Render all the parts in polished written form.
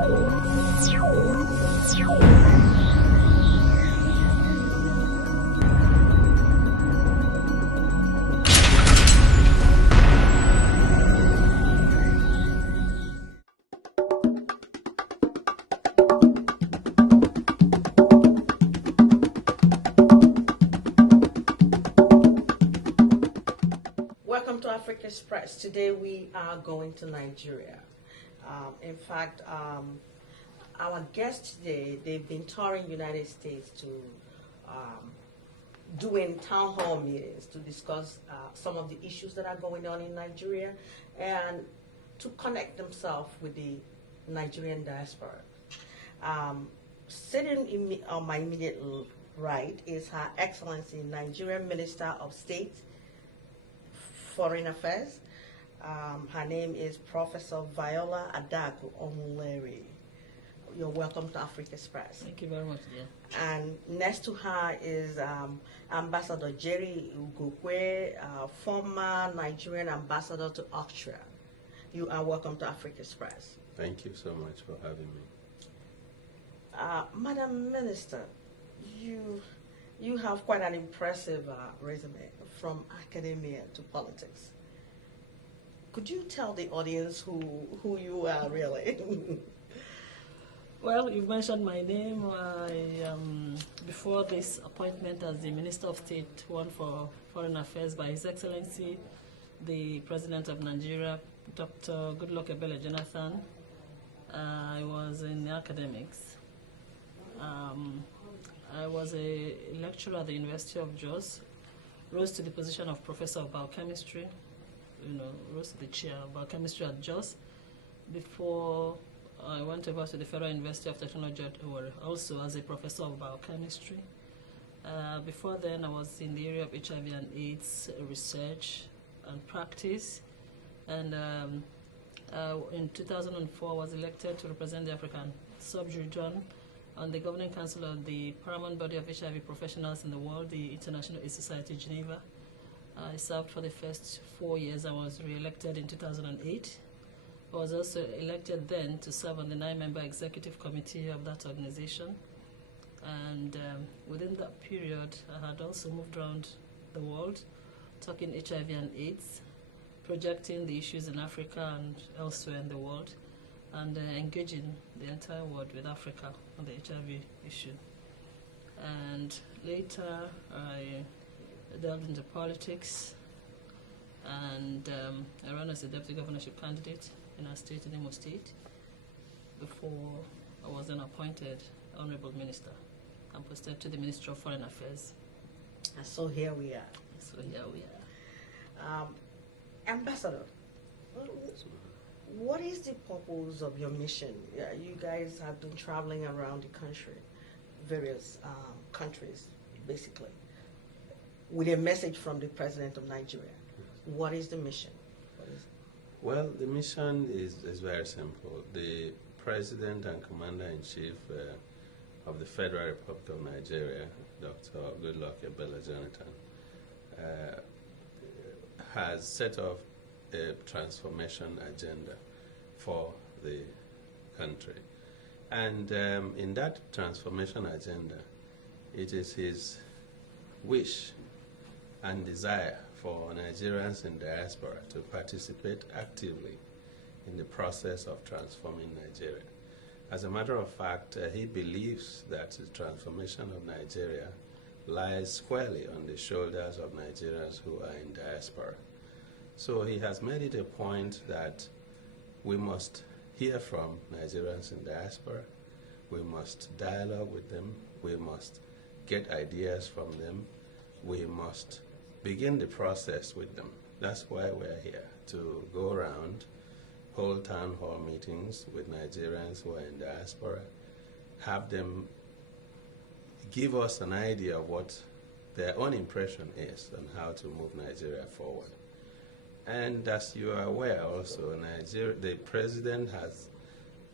Welcome to Africa Express. Today we are going to Nigeria. In fact, our guests today, they've been touring United States to doing town hall meetings to discuss some of the issues that are going on in Nigeria and to connect themselves with the Nigerian diaspora. Sitting on my immediate right is Her Excellency Nigerian Minister of State, Foreign Affairs. Her name is Professor Viola Adaku Omuleri. You're welcome to Africa Express. Thank you very much, dear. And next to her is Ambassador Jerry Ugokwe, former Nigerian ambassador to Austria. You are welcome to Africa Express. Thank you so much for having me. Madam Minister, you have quite an impressive resume from academia to politics. Could you tell the audience who you are really? Well, you've mentioned my name. Before this appointment as the Minister of State, one for Foreign Affairs by His Excellency, the President of Nigeria, Dr. Goodluck Ebele Jonathan, I was in academics. I was a lecturer at the University of Jos, rose to the position of Professor of Biochemistry, rose to the chair of Biochemistry at Jos before I went over to the Federal University of Technology at Owerri, also as a Professor of Biochemistry. Before then, I was in the area of HIV and AIDS research and practice. And in 2004, I was elected to represent the African sub-region on the Governing Council of the paramount body of HIV professionals in the world, the International AIDS Society, Geneva. I served for the first 4 years. I was re-elected in 2008. I was also elected then to serve on the 9-member executive committee of that organization. And within that period, I had also moved around the world, talking HIV and AIDS, projecting the issues in Africa and elsewhere in the world, and engaging the entire world with Africa on the HIV issue. And later, I delved into politics, and I ran as a deputy governorship candidate in our state, in Imo State, before I was then appointed Honorable Minister and posted to the Ministry of Foreign Affairs. And so here we are. Ambassador, what is the purpose of your mission? You guys have been traveling around the country, various countries, basically, with a message from the President of Nigeria. What is the mission? Well, the mission is very simple. The President and Commander-in-Chief of the Federal Republic of Nigeria, Dr. Goodluck Ebele Jonathan, has set off a transformation agenda for the country. And in that transformation agenda, it is his wish and desire for Nigerians in diaspora to participate actively in the process of transforming Nigeria. As a matter of fact, he believes that the transformation of Nigeria lies squarely on the shoulders of Nigerians who are in diaspora. So he has made it a point that we must hear from Nigerians in diaspora, we must dialogue with them, we must get ideas from them, we must begin the process with them. That's why we're here, to go around, hold town hall meetings with Nigerians who are in diaspora, have them give us an idea of what their own impression is on how to move Nigeria forward. And as you are aware also, the President has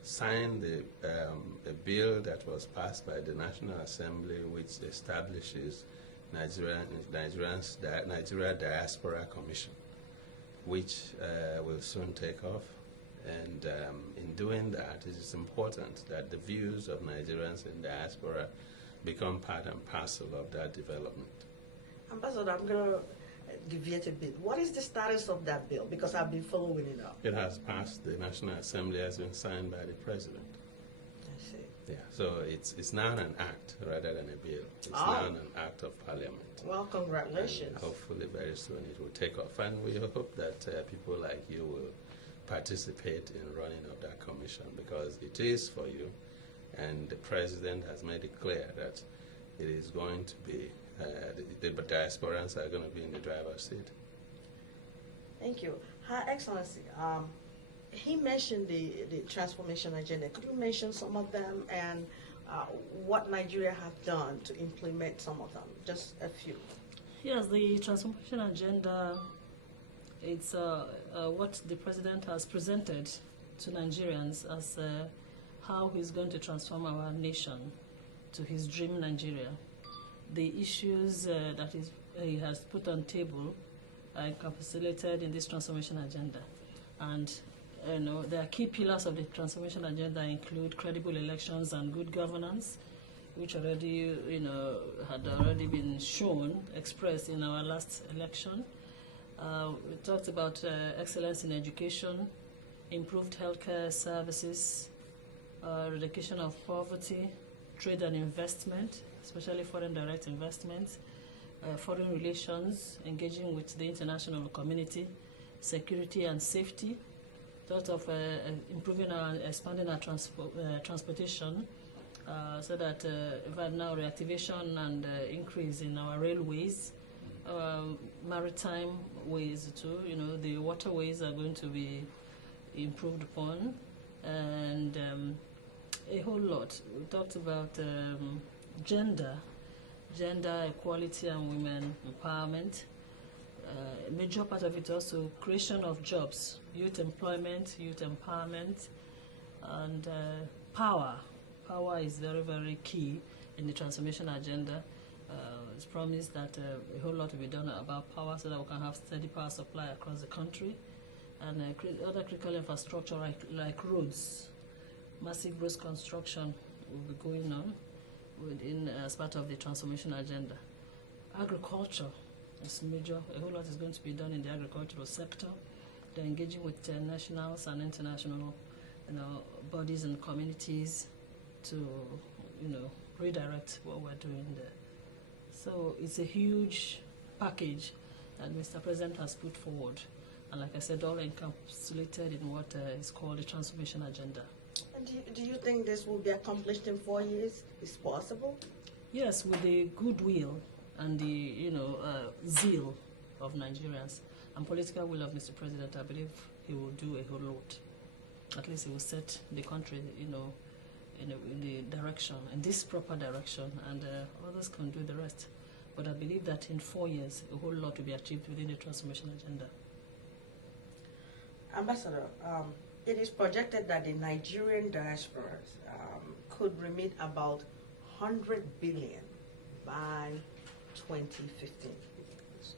signed a bill that was passed by the National Assembly which establishes Nigeria Diaspora Commission, which will soon take off. And in doing that, it is important that the views of Nigerians in diaspora become part and parcel of that development. Ambassador, I'm going to deviate a bit. What is the status of that bill? Because I've been following it up. It has passed the National Assembly, has been signed by the President. I see. Yeah, so it's now an act rather than a bill. It's now an act of Parliament. Well, congratulations. And hopefully very soon it will take off. And we hope that people like you will participate in running of that commission, because it is for you. And the President has made it clear that it is going to be, the diasporans are going to be in the driver's seat. Thank you. Her Excellency, he mentioned the transformation agenda. Could you mention some of them and what Nigeria have done to implement some of them? Just a few. Yes, the transformation agenda, it's what the President has presented to Nigerians as how he's going to transform our nation to his dream Nigeria. The issues that he has put on table are encapsulated in this transformation agenda. And the key pillars of the transformation agenda include credible elections and good governance, which already, had already been shown, expressed in our last election. We talked about excellence in education, improved healthcare services, reduction of poverty, trade and investment, especially foreign direct investment, foreign relations, engaging with the international community, security and safety, thought of improving and expanding our transportation, so that now reactivation and increase in our railways, maritime ways too, the waterways are going to be improved upon, and a whole lot. We talked about gender equality and women empowerment. A major part of it also creation of jobs, youth employment, youth empowerment, and power. Power is very, very key in the transformation agenda. It's promised that a whole lot will be done about power so that we can have steady power supply across the country, and other critical infrastructure like roads. Massive roads construction will be going on as part of the transformation agenda. Agriculture is major. A whole lot is going to be done in the agricultural sector. They're engaging with nationals and international bodies and communities to redirect what we're doing there. So it's a huge package that Mr. President has put forward. And like I said, all encapsulated in what is called the transformation agenda. And do you think this will be accomplished in 4 years? Is possible? Yes, with the goodwill and the zeal of Nigerians and political will of Mr. President, I believe he will do a whole lot. At least he will set the country, in the direction, in this proper direction, and others can do the rest. But I believe that in 4 years, a whole lot will be achieved within the transformation agenda. Ambassador, it is projected that the Nigerian diaspora could remit about 100 billion by 2015. Yes.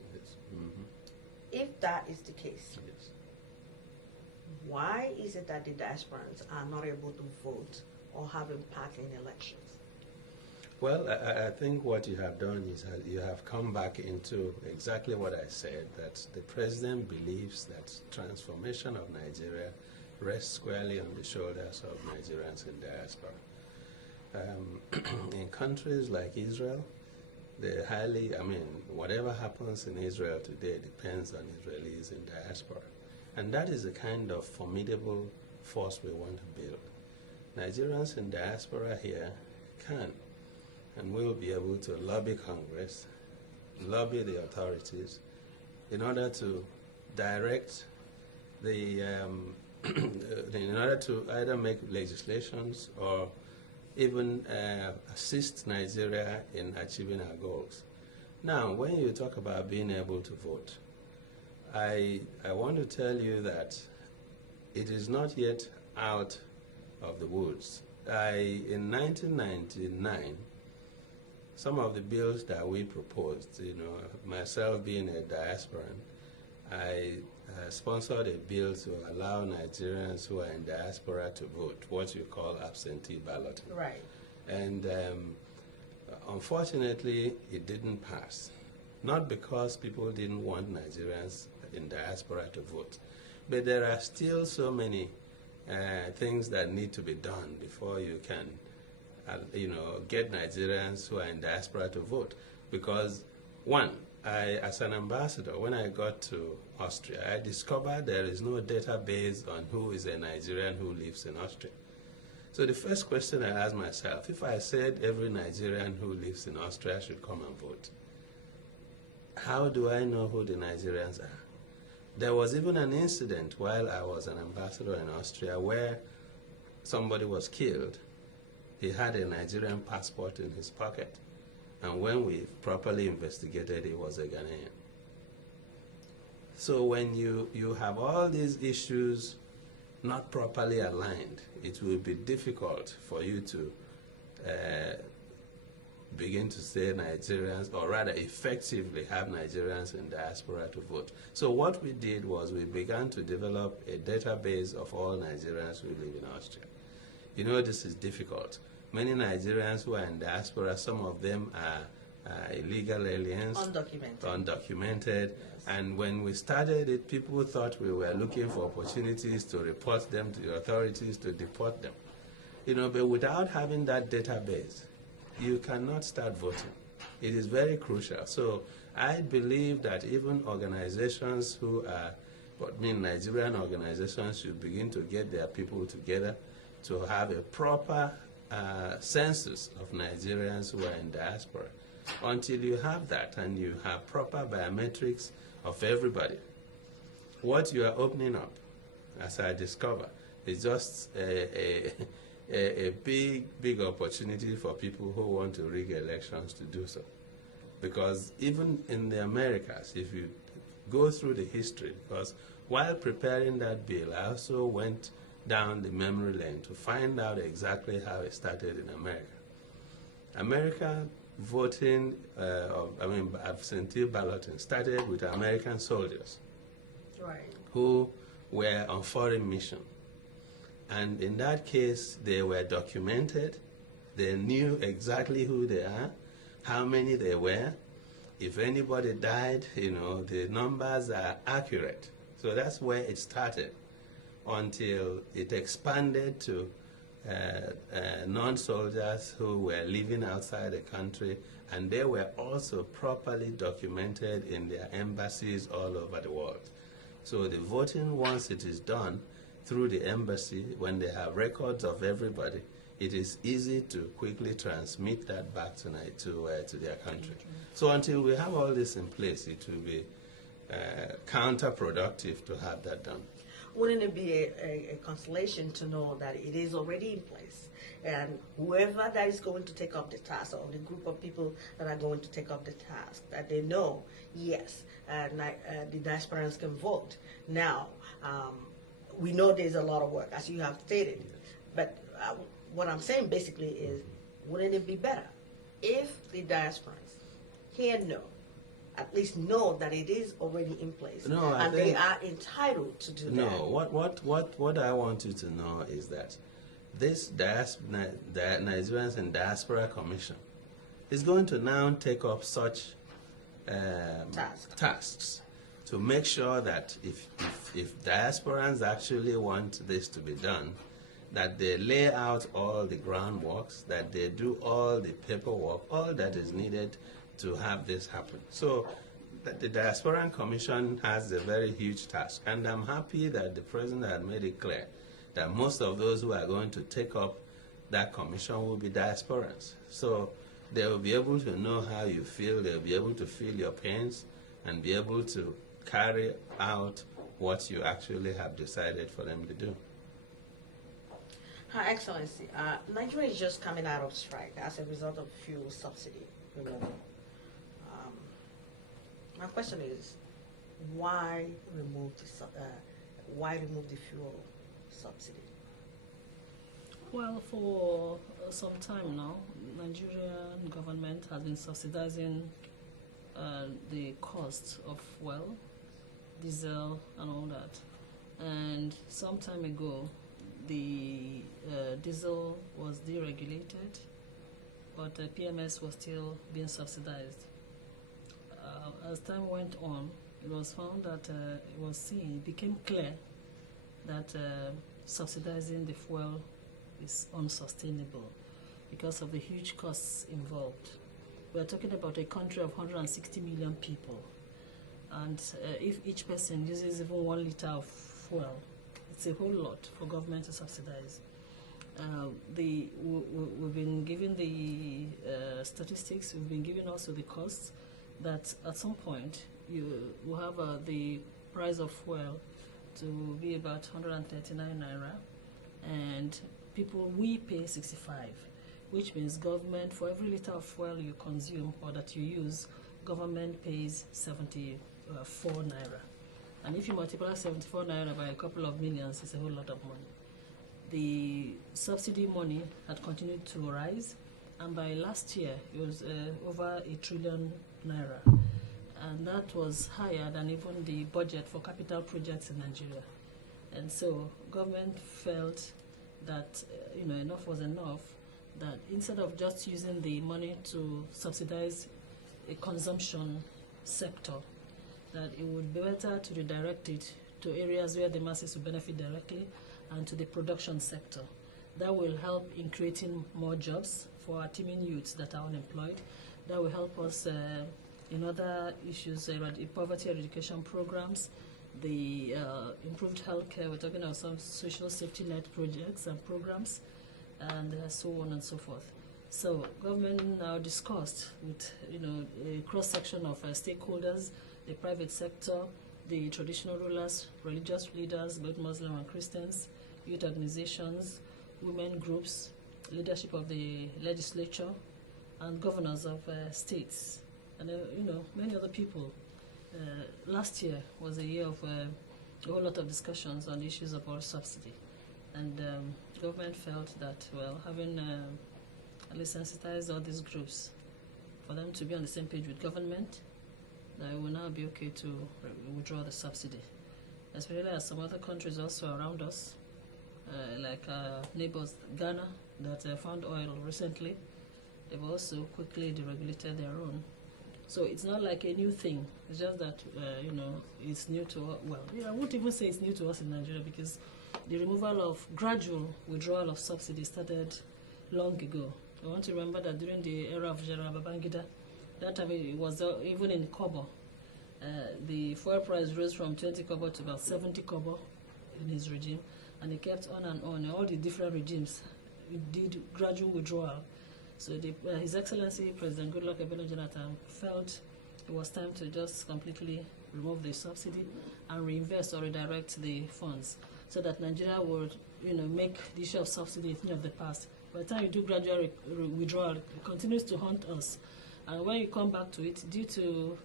Mm-hmm. If that is the case, Yes. why is it that the diasporans are not able to vote or have impact in elections? Well, I think what you have done is you have come back into exactly what I said, that the President believes that transformation of Nigeria rests squarely on the shoulders of Nigerians in diaspora. In countries like Israel, whatever happens in Israel today depends on Israelis in diaspora. And that is the kind of formidable force we want to build. Nigerians in diaspora here can and will be able to lobby Congress, lobby the authorities, in order to direct in order to either make legislations or even assist Nigeria in achieving our goals. Now, when you talk about being able to vote, I want to tell you it is not yet out of the woods. In 1999, some of the bills that we proposed, myself being a diasporan, I sponsored a bill to allow Nigerians who are in diaspora to vote, what you call absentee balloting. Right. And unfortunately, it didn't pass. Not because people didn't want Nigerians in diaspora to vote, but there are still so many things that need to be done before you can, get Nigerians who are in diaspora to vote. Because, one, as an ambassador, when I got to Austria, I discovered there is no database on who is a Nigerian who lives in Austria. So the first question I asked myself, if I said every Nigerian who lives in Austria should come and vote, how do I know who the Nigerians are? There was even an incident while I was an ambassador in Austria where somebody was killed. He had a Nigerian passport in his pocket. And when we properly investigated, he was a Ghanaian. So when you have all these issues not properly aligned, it will be difficult for you to begin to say Nigerians, or rather effectively have Nigerians in diaspora to vote. So what we did was we began to develop a database of all Nigerians who live in Austria. You know, this is difficult. Many Nigerians who are in diaspora, some of them are illegal aliens. Undocumented. Yes. And when we started it, people thought we were looking for opportunities to report them to the authorities, to deport them. You know, but without having that database, you cannot start voting. It is very crucial. So I believe that even organizations who are, Nigerian organizations should begin to get their people together to have a proper census of Nigerians who are in diaspora. Until you have that and you have proper biometrics of everybody, what you are opening up, as I discover, is just a big opportunity for people who want to rig elections to do so. Because even in the Americas, if you go through the history, because while preparing that bill, I also went down the memory lane to find out exactly how it started in America. America voting, absentee balloting started with American soldiers, right, who were on foreign mission. And in that case, they were documented. They knew exactly who they are, how many they were. If anybody died, the numbers are accurate. So that's where it started, until it expanded to non-soldiers who were living outside the country, and they were also properly documented in their embassies all over the world. So the voting, once it is done through the embassy, when they have records of everybody, it is easy to quickly transmit that back to their country. So until we have all this in place, it will be counterproductive to have that done. Wouldn't it be a consolation to know that it is already in place, and whoever that is going to take up the task, or the group of people that are going to take up the task, that they know, yes, the diasporans can vote. Now, we know there's a lot of work, as you have stated, but what I'm saying basically is, wouldn't it be better if the diasporans can know, at least know that it is already in place, and they are entitled to do that? No, what I want you to know is that this Nigerians and Diaspora Commission is going to now take up such tasks to make sure that if diasporans actually want this to be done, that they lay out all the groundworks, that they do all the paperwork, all that is needed to have this happen. So the Diasporan Commission has a very huge task, and I'm happy that the President had made it clear that most of those who are going to take up that commission will be diasporans. So they will be able to know how you feel, they'll be able to feel your pains, and be able to carry out what you actually have decided for them to do. Her Excellency, Nigeria is just coming out of strike as a result of fuel subsidy removal. My question is, why remove the fuel subsidy? Well, for some time now, Nigerian government has been subsidizing the cost of fuel diesel and all that. And some time ago, the diesel was deregulated, but PMS was still being subsidized. As time went on, it was found that it became clear that subsidizing the fuel is unsustainable because of the huge costs involved. We're talking about a country of 160 million people, and if each person uses even 1 liter of fuel, it's a whole lot for government to subsidize. We've been given the statistics, we've been given also the costs, that at some point you will have the price of fuel to be about 139 naira, and we pay 65, which means government, for every liter of fuel you consume or that you use, government pays 74 naira. And if you multiply 74 naira by a couple of millions, it's a whole lot of money. The subsidy money had continued to rise, and by last year it was over 1 trillion naira, and that was higher than even the budget for capital projects in Nigeria. And so government felt that enough was enough, that instead of just using the money to subsidize a consumption sector, that it would be better to redirect it to areas where the masses will benefit directly, and to the production sector. That will help in creating more jobs for our teeming youths that are unemployed. That will help us in other issues, poverty eradication programs, the improved healthcare. We're talking about some social safety net projects and programs, and so on and so forth. So government now discussed with a cross-section of stakeholders, the private sector, the traditional rulers, religious leaders, both Muslim and Christians, youth organizations, women groups, leadership of the legislature, and governors of states, and many other people. Last year was a year of a whole lot of discussions on issues about subsidy, and government felt that, well, having at least sensitized all these groups for them to be on the same page with government, that it will now be okay to withdraw the subsidy, especially as some other countries also around us, like our neighbors, Ghana, that found oil recently. They've also quickly deregulated their own. So it's not like a new thing. It's just that, it's new to us. Well, I won't even say it's new to us in Nigeria, because the removal of gradual withdrawal of subsidy started long ago. I want to remember that during the era of General Babangida, that time it was even in Kobo. The fuel price rose from 20 kobo to about 70 kobo in his regime, and it kept on and on. And all the different regimes did gradual withdrawal. So His Excellency President Goodluck Ebele Jonathan felt it was time to just completely remove the subsidy and reinvest or redirect the funds, so that Nigeria would, make the issue of subsidy a thing of the past. By the time you do gradual withdrawal, it continues to haunt us. And when you come back to it, due to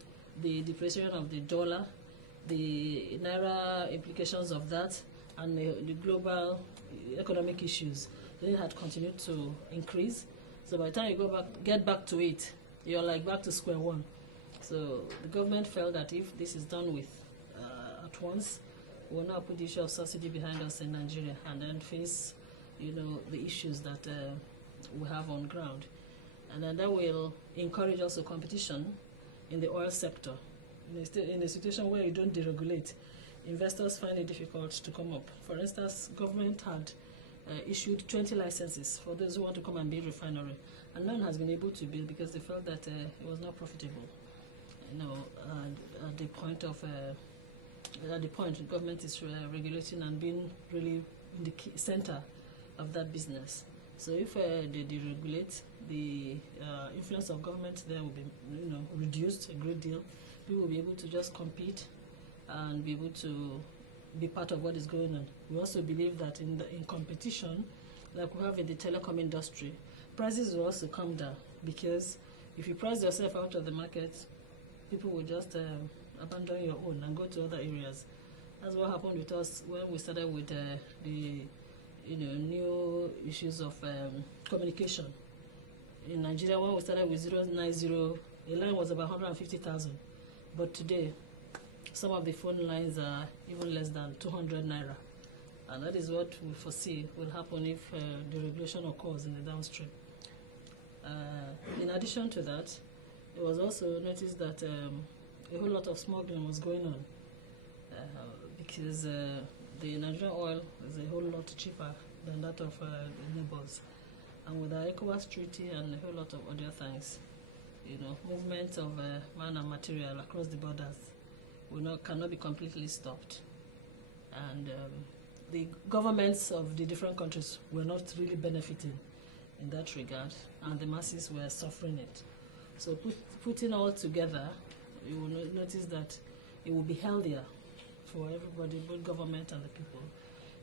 the depreciation of the dollar, the naira implications of that, and the global economic issues, then it had continued to increase. So by the time you get back to it, you're like back to square one. So the government felt that if this is done with at once, we'll now put the issue of subsidy behind us in Nigeria, and then face, the issues that we have on ground. And then that will encourage also competition in the oil sector. In a situation where you don't deregulate, investors find it difficult to come up. For instance, government had issued 20 licenses for those who want to come and build refinery, and none has been able to build because they felt that it was not profitable. At the point the government is regulating and being really in the center of that business. So if they deregulate, the influence of government there will be reduced a great deal. People will be able to just compete and be able to be part of what is going on. We also believe that in competition, like we have in the telecom industry, prices will also come down, because if you price yourself out of the market, people will just abandon your own and go to other areas. That's what happened with us when we started with the new issues of communication. In Nigeria, when we started with 090, a line was about 150,000. But today, Some of the phone lines are even less than 200 naira. And that is what we foresee will happen if deregulation occurs in the downstream. In addition to that, it was also noticed that a whole lot of smuggling was going on because the Nigerian oil is a whole lot cheaper than that of neighbors. And with our ECOWAS treaty and a whole lot of other things, movement of man and material across the borders cannot be completely stopped. And the governments of the different countries were not really benefiting in that regard, and the masses were suffering it. So putting all together, you will notice that it will be healthier for everybody, both government and the people,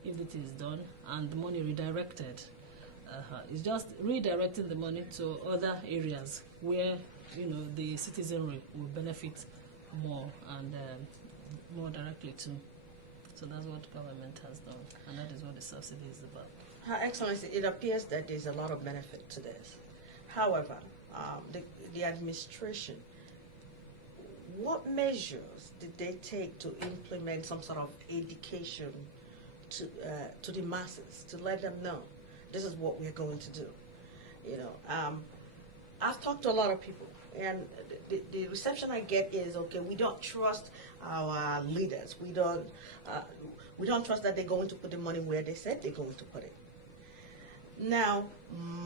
if it is done and the money redirected. It's just redirecting the money to other areas where the citizenry will benefit more and more directly too. So that's what government has done, and that is what the subsidy is about. Her Excellency, it appears that there's a lot of benefit to this. However, the administration, what measures did they take to implement some sort of education to the masses, to let them know this is what we're going to do? I've talked to a lot of people, and the reception I get is, okay, we don't trust our leaders. We don't trust that they're going to put the money where they said they're going to put it. Now,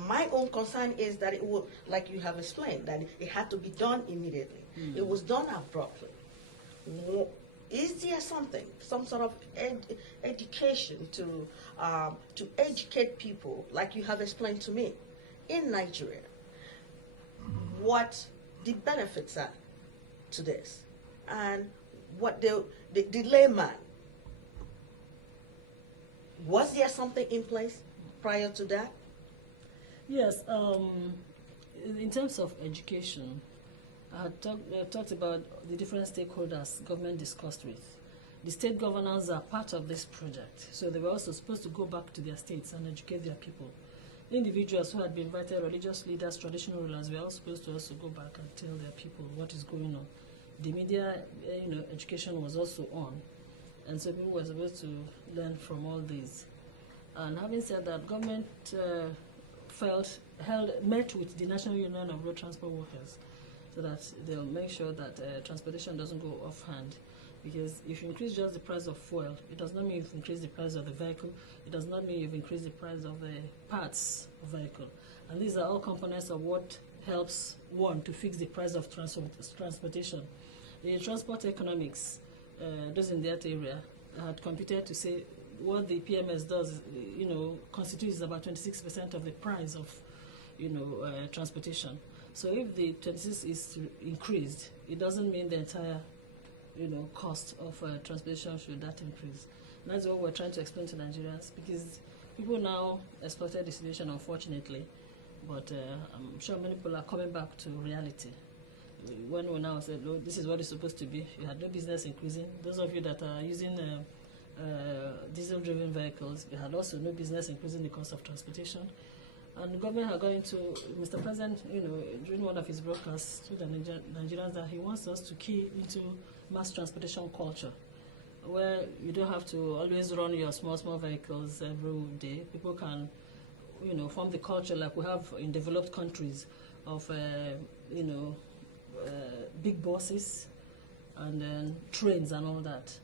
my own concern is that it will, like you have explained, that it had to be done immediately. It was done abruptly. Is there something, some sort of education to educate people, like you have explained to me, in Nigeria, what the benefits are to this, and what the layman, was there something in place prior to that? Yes, in terms of education, I had talked about the different stakeholders government discussed with. The state governors are part of this project, so they were also supposed to go back to their states and educate their people. Individuals who had been invited, religious leaders, traditional rulers, were all supposed to also go back and tell their people what is going on. The media, education was also on, and so people were supposed to learn from all these. And having said that, government met with the National Union of Road Transport Workers so that they'll make sure that transportation doesn't go offhand. Because if you increase just the price of fuel, it does not mean you've increased the price of the vehicle. It does not mean you've increased the price of the parts of the vehicle. And these are all components of what helps one to fix the price of transportation. The transport economics, those in that area, had computed to say what the PMS does, constitutes about 26% of the price of, transportation. So if the 26 is increased, it doesn't mean the entire, cost of transportation should that increase. And that's what we're trying to explain to Nigerians, because people now exploited the situation, unfortunately, but I'm sure many people are coming back to reality. When we now said, oh, this is what it's supposed to be, you had no business increasing. Those of you that are using diesel-driven vehicles, you had also no business increasing the cost of transportation. And the government had gone into, Mr. President, during one of his broadcasts to the Nigerians, that he wants us to key into mass transportation culture, where you don't have to always run your small vehicles every day. People can, form the culture like we have in developed countries of, big buses and then trains and all that.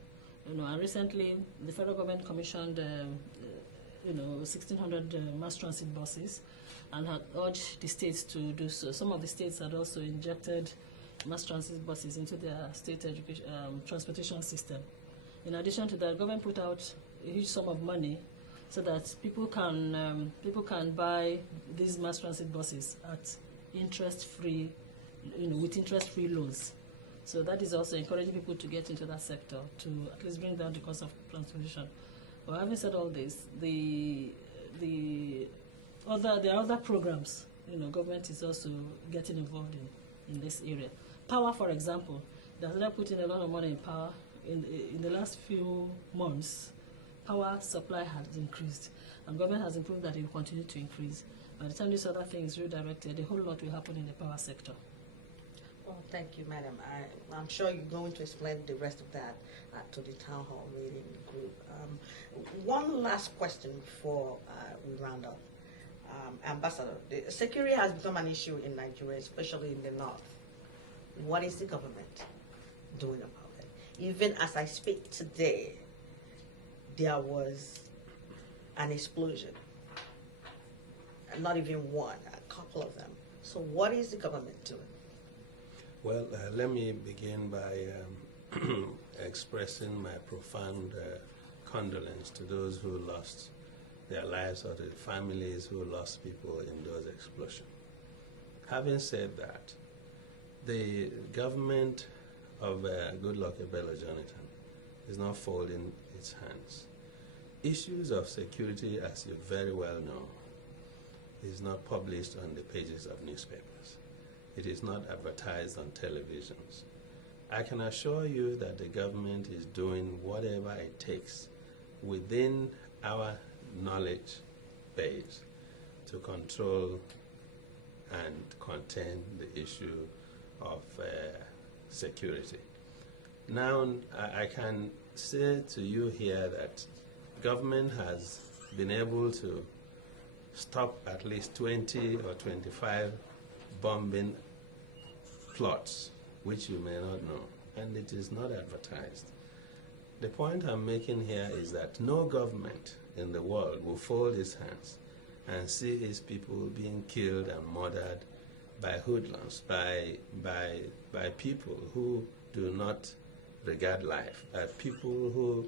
And recently the federal government commissioned 1,600 mass transit buses and had urged the states to do so. Some of the states had also injected mass transit buses into their state education transportation system. In addition to that, government put out a huge sum of money so that people can buy these mass transit buses at interest-free, with interest-free loans. So that is also encouraging people to get into that sector to at least bring down the cost of transportation. But having said all this, there are other programs. Government is also getting involved in this area. Power, for example, they are putting a lot of money in power. In the last few months, power supply has increased, and government has improved that it will continue to increase. By the time this other thing is redirected, a whole lot will happen in the power sector. Oh, thank you, madam. I'm sure you're going to explain the rest of that to the town hall meeting group. One last question before we round up. Ambassador, the security has become an issue in Nigeria, especially in the north. What is the government doing about it? Even as I speak today, there was an explosion. Not even one, a couple of them. So what is the government doing? Well, let me begin by expressing my profound condolence to those who lost their lives or to the families who lost people in those explosions. Having said that, the government of Goodluck Ebele Jonathan is not folding its hands. Issues of security, as you very well know, is not published on the pages of newspapers. It is not advertised on televisions. I can assure you that the government is doing whatever it takes within our knowledge base to control and contain the issue of security. Now, I can say to you here that government has been able to stop at least 20 or 25 bombing plots, which you may not know, and it is not advertised. The point I'm making here is that no government in the world will fold its hands and see its people being killed and murdered by hoodlums, by people who do not regard life, people who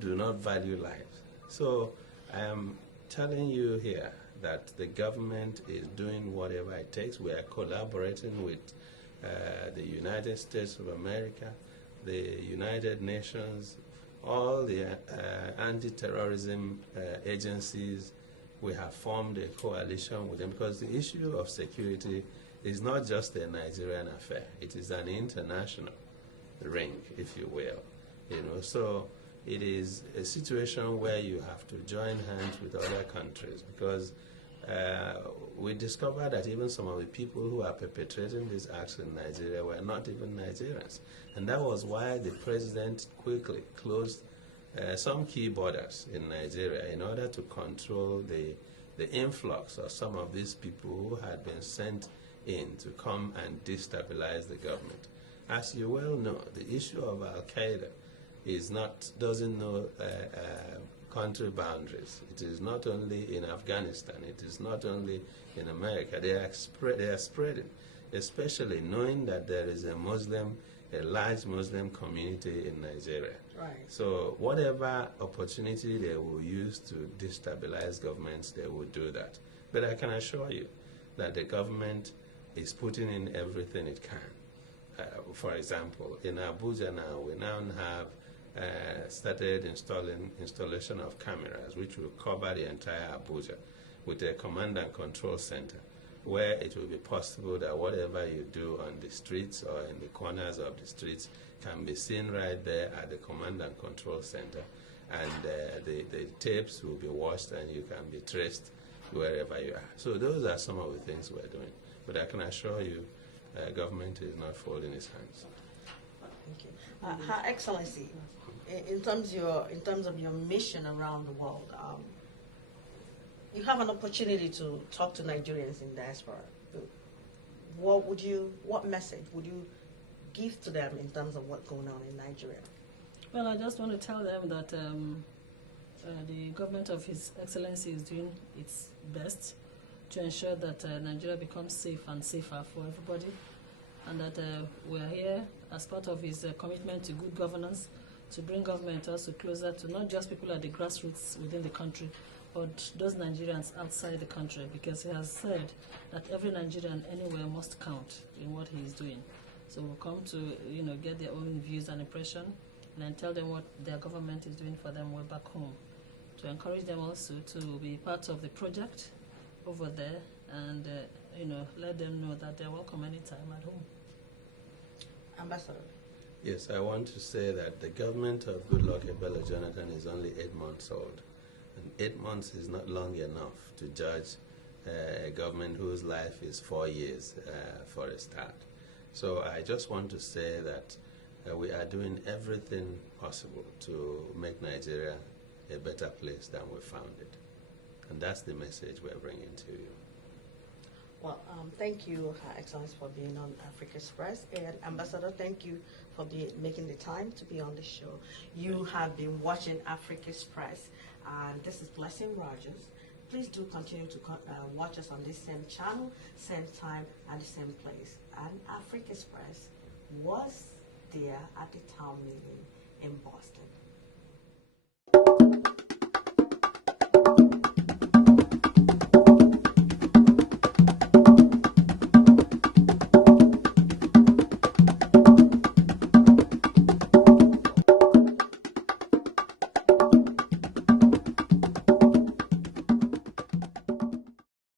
do not value life. So I am telling you here that the government is doing whatever it takes. We are collaborating with the United States of America, the United Nations, all the anti-terrorism agencies. We have formed a coalition with them because the issue of security is not just a Nigerian affair. It is an international ring, if you will. So it is a situation where you have to join hands with other countries because we discovered that even some of the people who are perpetrating these acts in Nigeria were not even Nigerians. And that was why the president quickly closed some key borders in Nigeria in order to control the influx of some of these people who had been sent in to come and destabilize the government. As you well know, the issue of Al-Qaeda doesn't know country boundaries. It is not only in Afghanistan, it is not only in America. They are spreading, especially knowing that there is a large Muslim community in Nigeria. Right. So whatever opportunity they will use to destabilize governments, they will do that. But I can assure you that the government is putting in everything it can. For example, in Abuja now, we now have started installation of cameras which will cover the entire Abuja with a command and control center where it will be possible that whatever you do on the streets or in the corners of the streets can be seen right there at the command and control center, and the tapes will be watched and you can be traced wherever you are. So those are some of the things we're doing. But I can assure you government is not folding its hands. Thank you. Her Excellency, in terms of your mission around the world, you have an opportunity to talk to Nigerians in diaspora. What message would you give to them in terms of what's going on in Nigeria? Well, I just want to tell them that the government of His Excellency is doing its best to ensure that Nigeria becomes safe and safer for everybody, and that we are here as part of his commitment to good governance, to bring government also closer to not just people at the grassroots within the country, but those Nigerians outside the country, because he has said that every Nigerian anywhere must count in what he is doing. So we'll come to get their own views and impression, and then tell them what their government is doing for them way back home, to encourage them also to be part of the project over there, and let them know that they're welcome anytime at home. Ambassador. Yes, I want to say that the government of Goodluck Ebele Jonathan is only 8 months old. And 8 months is not long enough to judge a government whose life is 4 years for a start. So I just want to say that we are doing everything possible to make Nigeria a better place than we found it. And that's the message we're bringing to you. Well, thank you, Her Excellency, for being on Africa Express. And Ambassador, thank you for making the time to be on the show. You have been watching Africa Express, and this is Blessing Rogers. Please do continue to watch us on this same channel, same time, and the same place. And Africa Express was there at the town meeting in Boston.